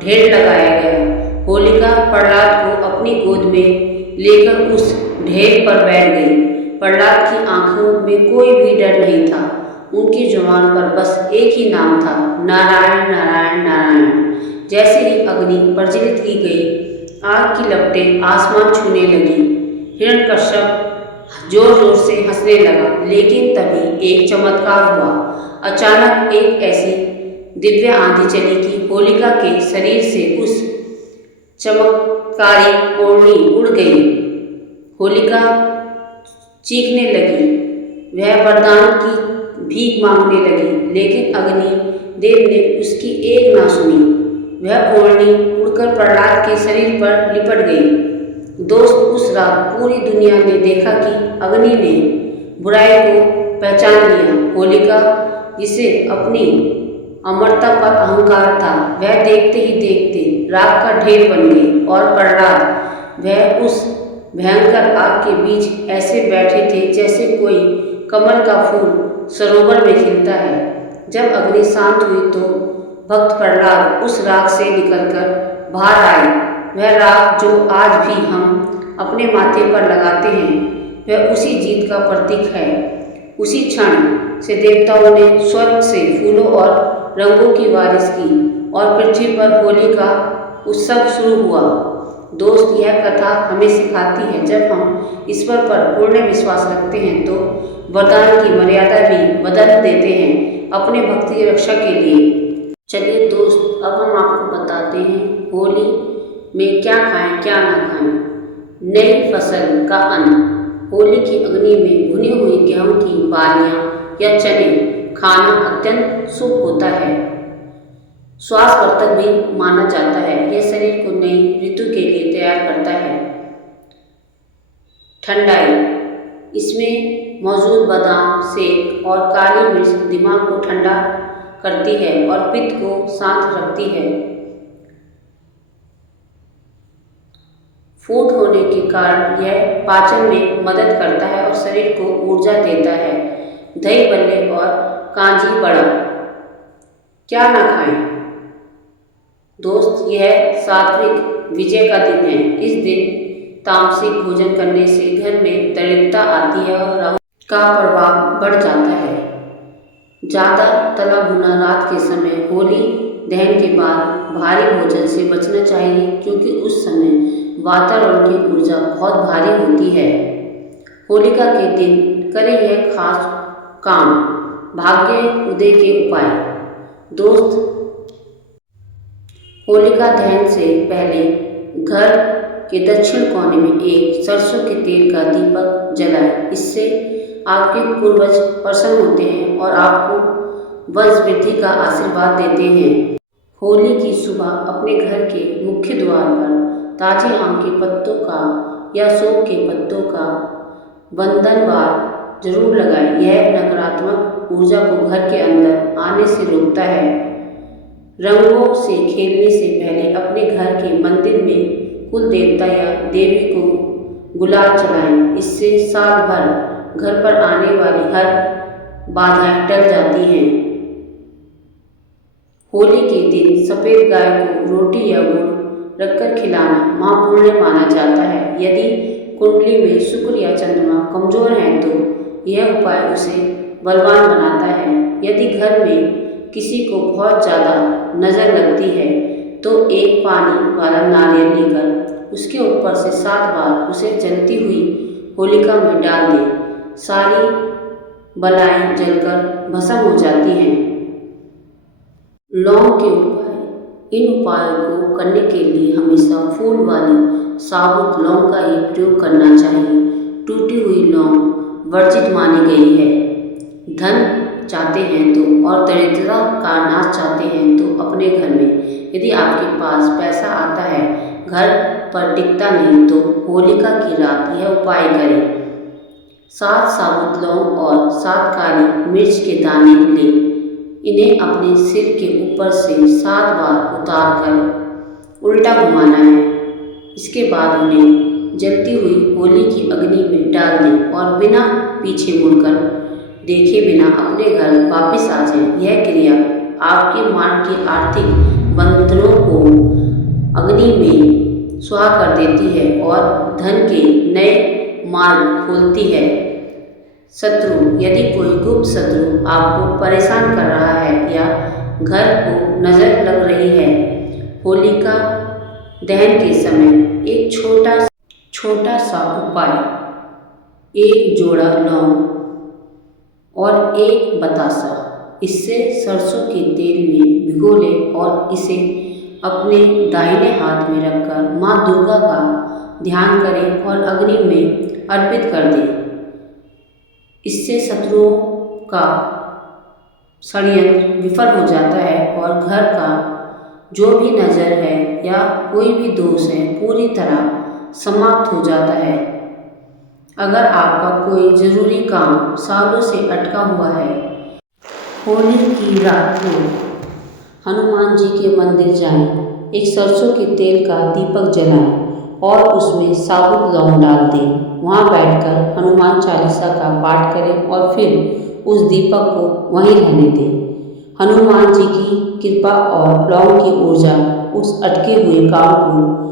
ढेर लगाया गया। होलिका प्रहलाद को अपनी गोद में लेकर उस ढेर पर बैठ गई। प्रहलाद की आंखों में कोई भी डर नहीं था। उनकी जुबान पर बस एक ही नाम था, नारायण नारायण नारायण। जैसे ही अग्नि प्रज्वलित की गई, आग की लपटें आसमान छूने लगी। हिरण्यकश्यप जोर जोर से हंसने लगा, लेकिन तभी एक चमत्कार हुआ। अचानक एक ऐसी दिव्य आंधी चली कि होलिका के शरीर से उस चमत्कारी ओढ़नी उड़ गई। होलिका चीखने लगी, वह वरदान की भीख मांगने लगी, लेकिन अग्नि देव ने उसकी एक ना सुनी। वह ओढ़नी उड़कर प्रहलाद के शरीर पर लिपट गई। दोस्त, उस रात पूरी दुनिया ने देखा कि अग्नि ने बुराई को पहचान लिया। होलिका, जिसे अपनी अमरता पर अहंकार था, वह देखते ही देखते राख का ढेर बन गई। और प्रहलाद, वह उस भयंकर आग के बीच ऐसे बैठे थे जैसे कोई कमल का फूल सरोवर में खिलता है। जब अग्नि शांत हुई तो भक्त प्रहलाद उस राख से निकलकर बाहर आए। वह राख जो आज भी हम अपने माथे पर लगाते हैं, वह उसी जीत का प्रतीक है। उसी क्षण से देवताओं ने स्वर्ग से फूलों और रंगों की बारिश की और पृथ्वी पर होली का उत्सव शुरू हुआ। दोस्त, यह कथा हमें सिखाती है, जब हम ईश्वर पर पूर्ण विश्वास रखते हैं तो वरदान की मर्यादा भी बदल देते हैं अपने भक्ति की रक्षा के लिए। चलिए दोस्त, अब हम आपको बताते हैं होली में क्या खाएं क्या ना खाएं। नई फसल का अन्न। होली की अग्नि में भुनी हुई गेहूं की बालियां या चने खाना अत्यंत शुभ होता है। स्वास्थ्यवर्धक भी माना जाता है। यह शरीर को नई ऋतु के लिए तैयार करता है। ठंडाई। इसमें मौजूद बादाम, सेब और काली मिर्च दिमाग को ठंडा करती है और पित्त को शांत रखती है। फूट होने के कारण यह पाचन में मदद करता है और शरीर को ऊर्जा देता है। दही बल्ले और कांजी बड़ा। क्या ना खाएं? दोस्त, यह सात्विक विजय का दिन है। इस दिन तामसिक भोजन करने से घर में दरिद्रता आती है और राहु का प्रभाव बढ़ जाता है। ज़्यादा तला भुना रात के समय होली दहन के बाद भारी भोजन से बचना चाहिए, क्योंकि उस समय वातावरण की ऊर्जा बहुत भारी होती है। होलिका के दिन करें यह खास काम। भाग्य उदय के उपाय। दोस्त, होलिका दहन से पहले घर के दक्षिण कोने में एक सरसों के तेल का दीपक जलाएं। इससे आपके पूर्वज प्रसन्न होते हैं और आपको वंश वृद्धि का आशीर्वाद देते हैं। होली की सुबह अपने घर के मुख्य द्वार पर ताजे आम के पत्तों का या सौंफ के पत्तों का बंधनवार जरूर लगाएं। यह नकारात्मक ऊर्जा को घर के अंदर आने से रोकता है। रंगों से खेलने से पहले अपने घर के मंदिर में कुल देवता या देवी को गुलाल चढ़ाएं। इससे साल भर घर पर आने वाली हर बाधाएं टल जाती हैं। होली के दिन सफ़ेद गाय को रोटी या गुड़ रखकर खिलाना महापुण्य माना जाता है। यदि कुंडली में शुक्र या चंद्रमा कमजोर हैं तो यह उपाय उसे बलवान बनाता है। यदि घर में किसी को बहुत ज़्यादा नज़र लगती है तो एक पानी वाला नारियल लेकर उसके ऊपर से 7 बार उसे जलती हुई होलिका में डाल दें। सारी बलाएं जलकर भस्म हो जाती हैं। लौंग के उपाय। इन उपायों को करने के लिए हमेशा फूल वाली साबुत लौंग का ही प्रयोग करना चाहिए। टूटी हुई लौंग वर्जित मानी गई है। धन चाहते हैं तो और दरिद्रता का नाश चाहते हैं तो अपने घर में। यदि आपके पास पैसा आता है, घर पर टिकता नहीं, तो होलिका की रात यह उपाय करें। 7 साबुत लौंग और 7 काली मिर्च के दाने लें। इन्हें अपने सिर के ऊपर से 7 बार उतार कर उल्टा घुमाना है। इसके बाद उन्हें जलती हुई होली की अग्नि में डाल दें और बिना पीछे मुड़कर देखे बिना अपने घर वापस आ जाएं। यह क्रिया आपके मार्ग की आर्थिक बंधनों को अग्नि में सुहा कर देती है और धन के नए मार्ग खोलती है। शत्रु। यदि कोई गुप्त शत्रु आपको परेशान कर रहा है या घर को नजर लग रही है, होलिका दहन के समय एक छोटा सा उपाय। 1 जोड़ा लौंग और 1 बतासा इससे सरसों के तेल में भिगो लें और इसे अपने दाहिने हाथ में रखकर माँ दुर्गा का ध्यान करें और अग्नि में अर्पित कर दें। इससे शत्रुओं का षड्यंत्र विफल हो जाता है और घर का जो भी नज़र है या कोई भी दोष है पूरी तरह समाप्त हो जाता है। अगर आपका कोई ज़रूरी काम सालों से अटका हुआ है, होली की रात को हनुमान जी के मंदिर जाएं, एक सरसों के तेल का दीपक जलाएं और उसमें साबुत लौंग डाल दें। वहां बैठकर हनुमान चालीसा का पाठ करें और फिर उस दीपक को वहीं रहने दें। हनुमान जी की कृपा और लौंग की ऊर्जा उस अटके हुए काम को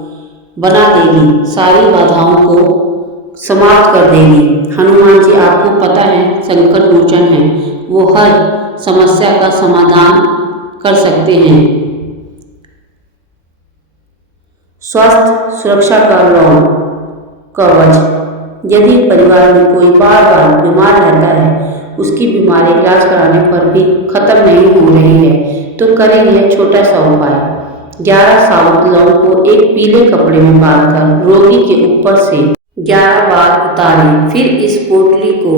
बना देगी, सारी बाधाओं को समाप्त कर देगी। हनुमान जी आपको पता है संकट मोचन है, वो हर समस्या का समाधान कर सकते हैं। स्वास्थ्य सुरक्षा का लौंग कवच। यदि परिवार में कोई बार बार बीमार रहता है, उसकी बीमारी इलाज कराने पर भी खत्म नहीं हो रही है, तो करें यह छोटा सा उपाय। 11 साबुत लौंग को एक पीले कपड़े में बांधकर रोगी के ऊपर से 11 बार उतारें। फिर इस पोटली को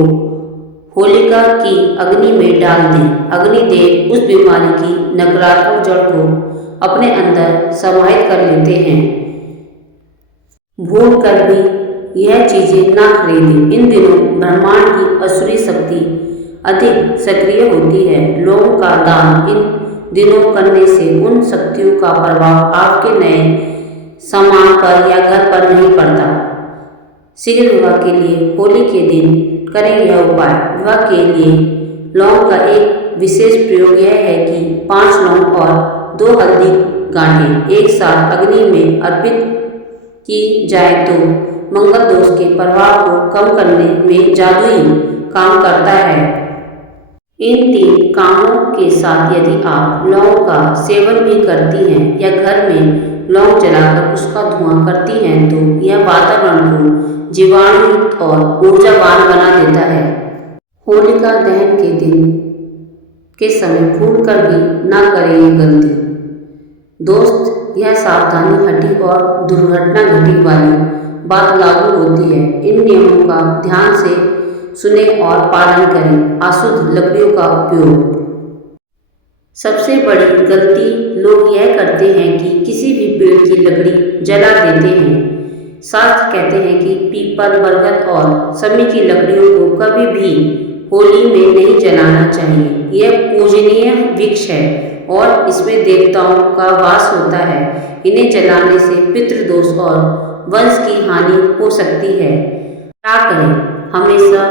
होलिका की अग्नि में डाल दें। अग्निदेव उस बीमारी की नकारात्मक जड़ को अपने अंदर समाहित कर लेते हैं। भूल कर भी यह चीजें ना खरीदें। इन दिनों ब्रह्मांड की असुरी शक्ति अधिक सक्रिय होती है। लौंग का दान इन दिनों करने से उन शक्तियों का प्रभाव आपके नए सामान पर या घर पर नहीं पड़ता। शीघ्र विवाह के लिए होली के दिन करें यह उपाय। विवाह के लिए लौंग का एक विशेष प्रयोग यह है कि 5 लौंग और 2 हल्दी गांठें एक साथ अग्नि में अर्पित की जाए तो मंगल दोष के प्रभाव को कम करने में जादुई काम करता है। इन 3 कामों के साथ यदि आप लौंग का सेवन भी करती हैं या घर में लौंग जलाकर उसका धुआं करती हैं तो यह वातावरण को जीवाणुयुक्त और ऊर्जावान बना देता है। होलिका दहन के दिन के समय भूलकर भी ना करें ये गलती। दोस्त, यह सावधानी हटी और दुर्घटना घटी वाली बात लागू होती है। इन नियमों का ध्यान से सुने और पालन करें। अशुद्ध लकड़ियों का उपयोग। सबसे बड़ी गलती लोग यह करते हैं कि किसी भी पेड़ की लकड़ी जला देते हैं। शास्त्र कहते हैं कि पीपल, बरगद और समी की लकड़ियों को कभी भी होली में नहीं जलाना चाहिए। यह पूजनीय वृक्ष है और इसमें देवताओं का वास होता है। इन्हें जलाने से पितृदोष और वंश की हानि हो सकती है। क्या करें? हमेशा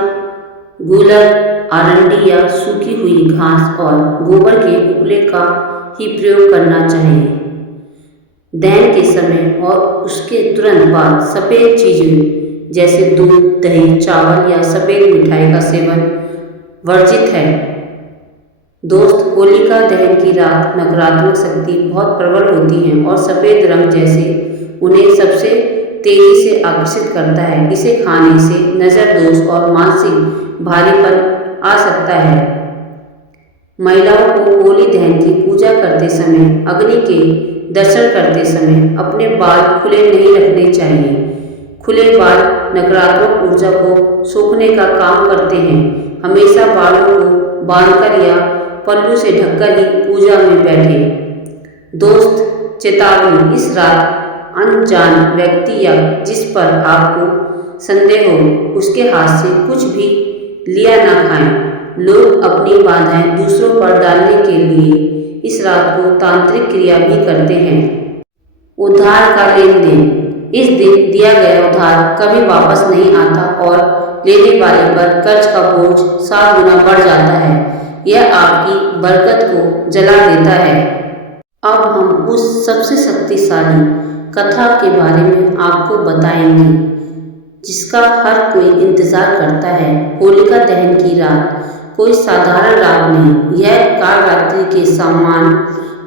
गूलर, आरंडी या सूखी हुई घास और गोबर के उपले का ही प्रयोग करना चाहिए। दहन के समय और उसके तुरंत बाद सफ़ेद चीज़ें जैसे दूध, दही, चावल या सफ़ेद मिठाई का सेवन वर्जित है। दोस्त, होलिका दहन की रात नकारात्मक शक्ति बहुत प्रबल होती है और सफ़ेद रंग जैसे उन्हें सबसे तेजी से आकर्षित करता है। इसे खाने से नज़र दोष और मानसिक भारीपन आ सकता है। महिलाओं को होली दहन की पूजा करते समय, अग्नि के दर्शन करते समय अपने बाल खुले नहीं रखने चाहिए। खुले बाल नकारात्मक ऊर्जा को सोखने का काम करते हैं। हमेशा बालों को बांधकर या पल्लू से ढककर ही पूजा में बैठे। दोस्त, चेतावनी, इस रात अनजान व्यक्ति या जिस पर आपको संदेह हो उसके हाथ से कुछ भी लिया ना खाएं। लोग अपनी बाधाएं दूसरों पर डालने के लिए इस रात को तांत्रिक क्रिया भी करते हैं। उधार का लेन देन। इस दिन दिया गया उधार कभी वापस नहीं आता और लेने वाले पर कर्ज का बोझ 7 गुना बढ़ जाता है। यह आपकी बरकत को जला देता है। अब हम उस सबसे शक्तिशाली कथा के बारे में आपको बताएंगे जिसका हर कोई इंतजार करता है। होलिका दहन की रात कोई साधारण रात नहीं, यह कालरात्रि के समान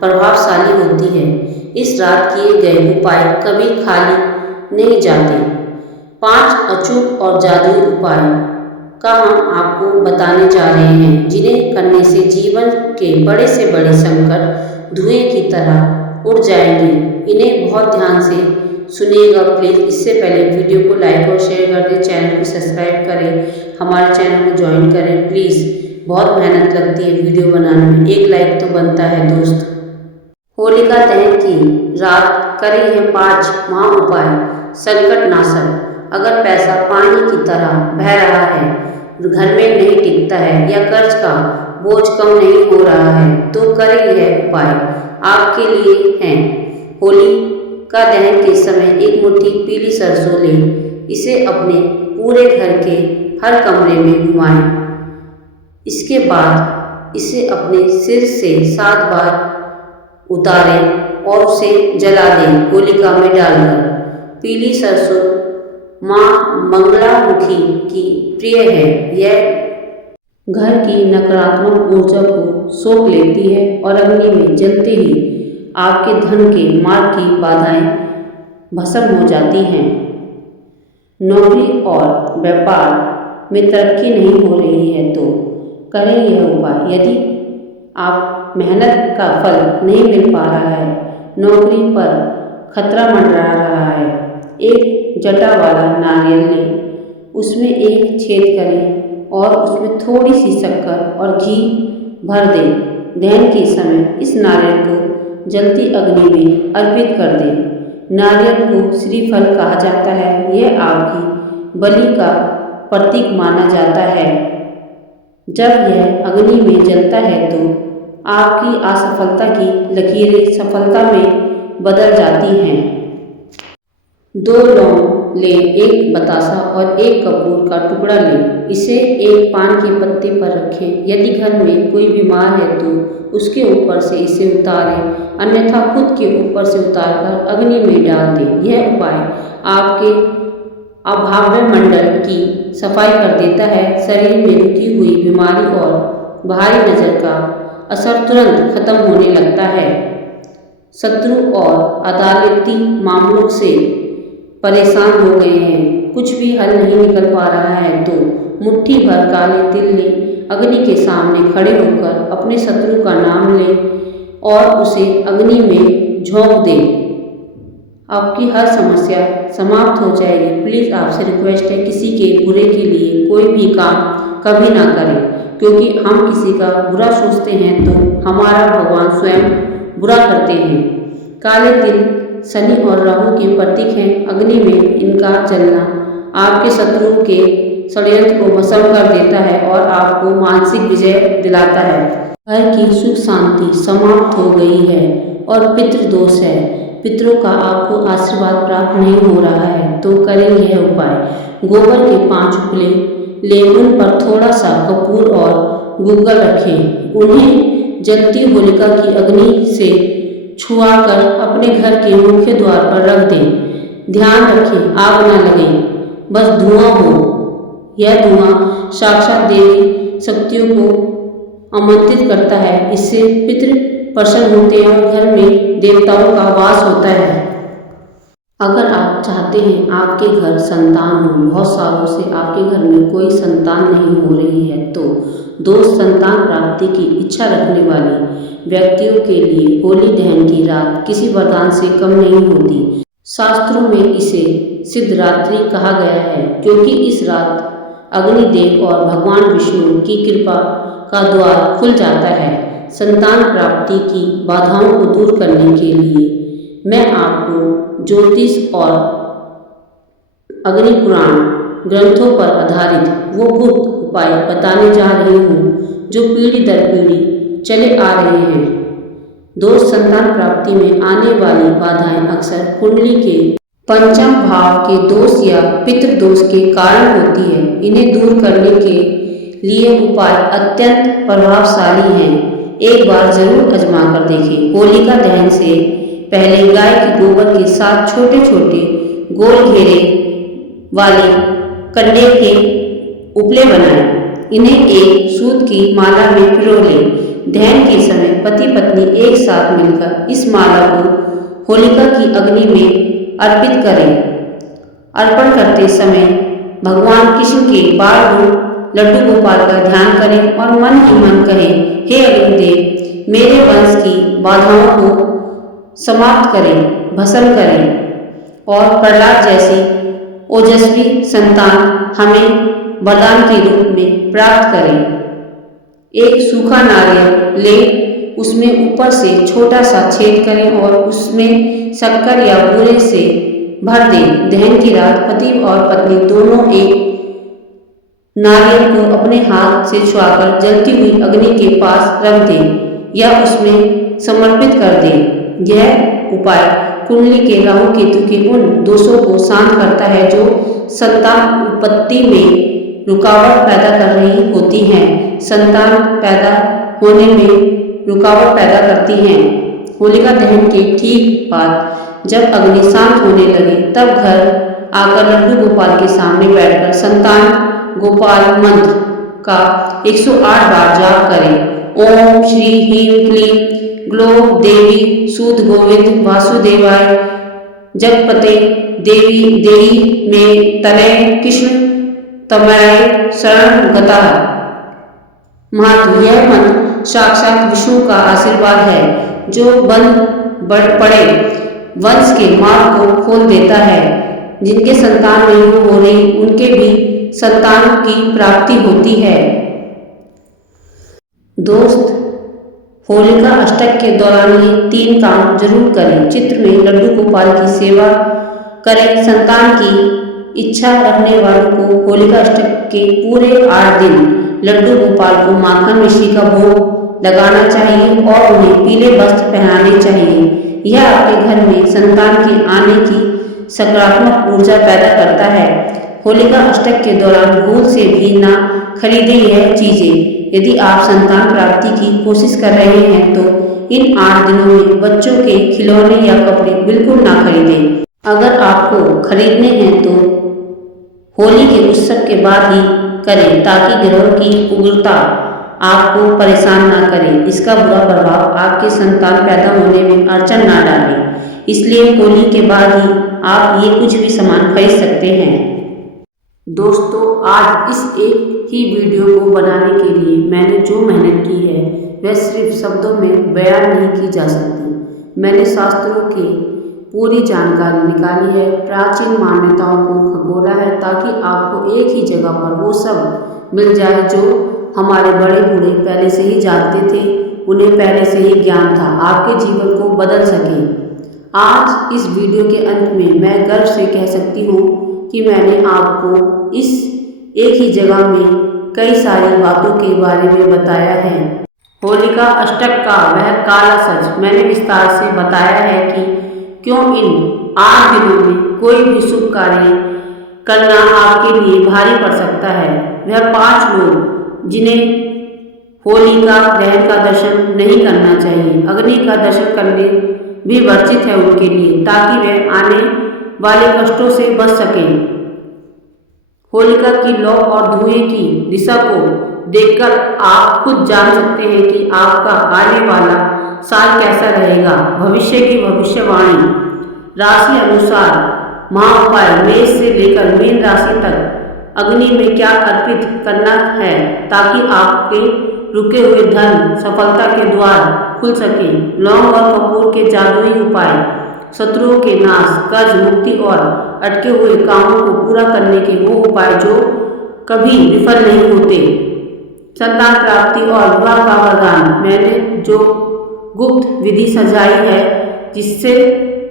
प्रभावशाली होती है। इस रात किए गए उपाय कभी खाली नहीं जाते। 5 अचूक और जादुई उपाय का हम आपको बताने जा रहे हैं जिन्हें करने से जीवन के बड़े से बड़े संकट धुएं की तरह उड़ जाएंगे। इन्हें बहुत ध्यान से सुनिएगा प्लीज़। इससे पहले वीडियो को लाइक और शेयर कर दें, चैनल को सब्सक्राइब करें, हमारे चैनल को ज्वाइन करें प्लीज़। बहुत मेहनत लगती है वीडियो बनाने में, एक लाइक तो बनता है दोस्त। होलिका दहन की रात करें हैं 5 महा उपाय संकट नाशक। अगर पैसा पानी की तरह बह रहा है, घर में नहीं टिकता है या कर्ज का बोझ कम नहीं हो रहा है तो करें यह उपाय आपके लिए हैं। होली का दहन के समय एक मुट्ठी पीली सरसों लें। इसे अपने पूरे घर के हर कमरे में घुमाएं। इसके बाद इसे अपने सिर से 7 बार उतारें और उसे जला दें होलिका में डालकर। पीली सरसों माँ मंगलामुखी की प्रिय है। यह घर की नकारात्मक ऊर्जा को सोख लेती है और अग्नि में जलते ही आपके धन के मार्ग की बाधाएं भस्म हो जाती हैं। नौकरी और व्यापार में तरक्की नहीं हो रही है तो करें यह उपाय। यदि आप मेहनत का फल नहीं मिल पा रहा है, नौकरी पर खतरा मंडरा रहा है, एक जटा वाला नारियल लें, उसमें एक छेद करें और उसमें थोड़ी सी शक्कर और घी भर दें। दहन के समय इस नारियल को जलती अग्नि में अर्पित कर दें। नारियल को श्रीफल कहा जाता है। यह आपकी बलि का प्रतीक माना जाता है। जब यह अग्नि में जलता है तो आपकी असफलता की लकीरें सफलता में बदल जाती हैं। 2 लौंग लें, 1 बतासा और 1 कपूर का टुकड़ा लें। इसे एक पान के पत्ते पर रखें। यदि घर में कोई बीमार है तो उसके ऊपर से इसे उतारें, अन्यथा खुद के ऊपर से उतारकर अग्नि में डाल दें। यह उपाय आपके अभाव्य मंडल की सफाई कर देता है, शरीर में रुकी हुई बीमारी और बाहरी नज़र का असर तुरंत खत्म होने लगता है। शत्रु और अदालती मामलों से परेशान हो गए हैं, कुछ भी हल नहीं निकल पा रहा है तो मुट्ठी भर काले तिल ले अग्नि के सामने खड़े होकर अपने शत्रु का नाम ले और उसे अग्नि में झोंक दे। आपकी हर समस्या समाप्त हो जाएगी। प्लीज़ आपसे रिक्वेस्ट है, किसी के बुरे के लिए कोई भी काम कभी ना करें, क्योंकि हम किसी का बुरा सोचते हैं तो हमारा भगवान स्वयं बुरा करते हैं। काले तिल शनि और राहु के प्रतीक हैं। अग्नि में इनका जलना आपके शत्रुओं के षड्यंत्र को भस्म कर देता है और आपको मानसिक विजय दिलाता है। घर की सुख शांति समाप्त हो गई है और पितृ दोष है, पितरों का आपको आशीर्वाद प्राप्त नहीं हो रहा है तो करें यह उपाय। गोबर के 5 उपले ले उन पर थोड़ा सा कपूर और गूगल रखें। उन्हें जलती होलिका की अग्नि से छुआकर अपने घर के मुख्य द्वार पर रख दें। ध्यान रखें आग न लगे, बस धुआं हो। यह धुआं साक्षात देवी शक्तियों को आमंत्रित करता है। इससे पितृ प्रसन्न होते हैं और घर में देवताओं का वास होता है। अगर आप चाहते हैं आपके घर संतान हो, बहुत सालों से आपके घर में कोई संतान नहीं हो रही है, तो दोस्त संतान प्राप्ति की इच्छा रखने वाले व्यक्तियों के लिए होली दहन की रात किसी वरदान से कम नहीं होती। शास्त्रों में इसे सिद्धरात्रि कहा गया है, क्योंकि इस रात अग्निदेव और भगवान विष्णु की कृपा का द्वार खुल जाता है। संतान प्राप्ति की बाधाओं को दूर करने के लिए मैं आपको ज्योतिष और अग्नि पुराण ग्रंथों पर आधारित वो गुप्त उपाय बताने जा रही हूँ जो पीढ़ी दर पीढ़ी चले आ रहे हैं। दोस्त संतान प्राप्ति में आने वाली बाधाएं अक्सर कुंडली के पंचम भाव के दोष या पितृ दोष के कारण होती है। इन्हें दूर करने के लिए उपाय अत्यंत प्रभावशाली हैं। एक बार जरूर आजमा कर देखें। होलिका दहन से पहले गाय के गोबर के साथ छोटे छोटे गोल घेरे वाले कंडे के उपले बनाएं। इन्हें एक सूत की माला में पिरो लें। दहन के समय पति पत्नी एक साथ मिलकर इस माला को होलिका की अग्नि में अर्पित करें। अर्पण करते समय भगवान कृष्ण के बाल रूप लड्डू गोपाल का ध्यान करें और मन ही मन कहें, हे अग्निदेव, मेरे वंश की बाधाओं को समाप्त करें, भस्म करें और प्रहलाद जैसी ओजस्वी संतान हमें वरदान के रूप में प्राप्त करें। एक सूखा नारियल ले उसमें ऊपर से छोटा सा छेद करें और उसमें शक्कर या बूरे से भर दें। दहन की रात पति और पत्नी दोनों एक नारियल को अपने हाथ से छुआकर जलती हुई अग्नि के पास रख दें या उसमें समर्पित कर दें। यह उपाय कुंडली के राहु केतु के उन दोषों को शांत करता है जो संतान उत्पत्ति में रुकावट पैदा कर रही होती हैं, संतान पैदा होने में रुकावट पैदा करती हैं। होलिका दहन के ठीक बाद जब अग्नि शांत होने लगे तब घर आकर लड्डू गोपाल के सामने बैठकर संतान गोपाल मंत्र का 108 बार जाप करें। ओम श्री ह्रीं क्लीं ग्लो देवी सूद गोविंद वासुदेवाय जगपते देवी देही में तनय कृष्ण तमय शरण गता। महत्व, यह मंत्र साक्षात विष्णु का आशीर्वाद है जो बंद पड़े वंश के मार्ग को खोल देता है। जिनके संतान नहीं हो रही उनके भी संतान की प्राप्ति होती है। दोस्त, होलिका अष्टक के दौरान ये 3 काम जरूर करें। चित्र में लड्डू गोपाल की सेवा करें। संतान की इच्छा रखने वालों को होलिका अष्टक के पूरे 8 दिन लड्डू गोपाल को माखन मिश्री का भोग लगाना चाहिए और उन्हें पीले वस्त्र पहनाने चाहिए। यह आपके घर में संतान के आने की सकारात्मक ऊर्जा पैदा करता है। होलिका अष्टक के दौरान भूल से भी ना खरीदें यह चीजें। यदि आप संतान प्राप्ति की कोशिश कर रहे हैं तो इन 8 दिनों में बच्चों के खिलौने या कपड़े बिल्कुल ना खरीदें। अगर आपको खरीदने हैं तो होली के उत्सव के बाद ही करें ताकि ग्रहों की उग्रता आपको परेशान ना करे, इसका बुरा प्रभाव आपकी संतान पैदा होने में अड़चन ना डाले। इसलिए होली के बाद ही आप ये कुछ भी सामान खरीद सकते हैं। दोस्तों, आज इस एक ही वीडियो को बनाने के लिए मैंने जो मेहनत की है वह सिर्फ शब्दों में बयान नहीं की जा सकती। मैंने शास्त्रों की पूरी जानकारी निकाली है, प्राचीन मान्यताओं को खगोला है, ताकि आपको एक ही जगह पर वो सब मिल जाए जो हमारे बड़े बूढ़े पहले से ही जानते थे, उन्हें पहले से ही ज्ञान था, आपके जीवन को बदल सके। आज इस वीडियो के अंत में मैं गर्व से कह सकती हूँ कि मैंने आपको इस एक ही जगह में कई सारी बातों के बारे में बताया है। होलिका अष्टक का वह काला सच मैंने विस्तार से बताया है कि क्यों इन 8 दिनों में कोई भी शुभ कार्य करना आपके लिए भारी पड़ सकता है। वह 5 लोग जिन्हें होलिका दहन का दर्शन नहीं करना चाहिए, अग्नि का दर्शन करने भी वर्जित है उनके लिए, ताकि वे आने वाले कष्टों से बच सकें। होलिका की लौ और धुएं की दिशा को देखकर आप खुद जान सकते हैं कि आपका आने वाला साल कैसा रहेगा। भविष्य की भविष्यवाणी राशि अनुसार महाउपाय मेष से लेकर मीन राशि तक अग्नि में क्या अर्पित करना है, ताकि आपके रुके हुए धन सफलता के द्वार खुल सके। लौंग और कपूर के जादुई उपाय शत्रुओं के नाश, कर्ज मुक्ति और अटके हुए कामों को पूरा करने के वो उपाय जो कभी विफल नहीं होते। संतान प्राप्ति और विवाह का वरदान मैंने जो गुप्त विधि सजाई है, जिससे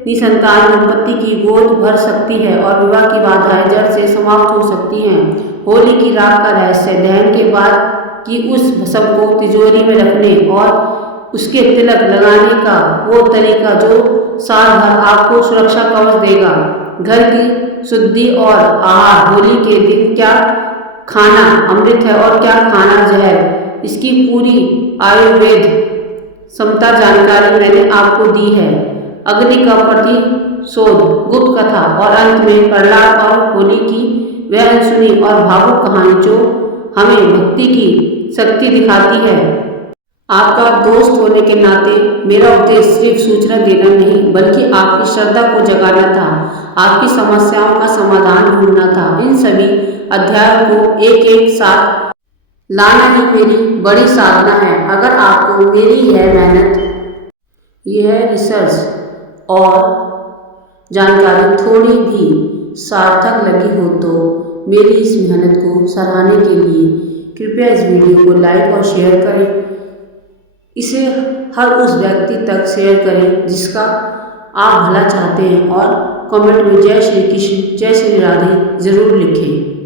निसंतान दंपत्ति की गोद भर सकती है और विवाह की बाधाएं जड़ से समाप्त हो सकती हैं। होली की रात का रहस्य दहन के बाद की उस भस्म को तिजोरी में रखने और उसके तिलक लगाने का वो तरीका जो साल भर आपको सुरक्षा कवच देगा। घर की शुद्धि और आहार होली के दिन क्या खाना अमृत है और क्या खाना जहर, इसकी पूरी आयुर्वेद समता जानकारी मैंने आपको दी है। अग्नि का प्रतिशोध, गुप्त कथा और अंत में प्रहलाद और होली की वह अनसुनी और भावुक कहानी जो हमें भक्ति की शक्ति दिखाती है। आपका दोस्त होने के नाते मेरा उद्देश्य सिर्फ सूचना देना नहीं, बल्कि आपकी श्रद्धा को जगाना था, आपकी समस्याओं का समाधान ढूंढना था। इन सभी अध्यायों को एक एक साथ लाना ही मेरी बड़ी साधना है। अगर आपको मेरी यह मेहनत, यह रिसर्च और जानकारी थोड़ी भी सार्थक लगी हो तो मेरी इस मेहनत को सराहने के लिए कृपया इस वीडियो को लाइक और शेयर करें। इसे हर उस व्यक्ति तक शेयर करें जिसका आप भला चाहते हैं और कमेंट में जय श्री कृष्ण, जय श्री राधे जरूर लिखें।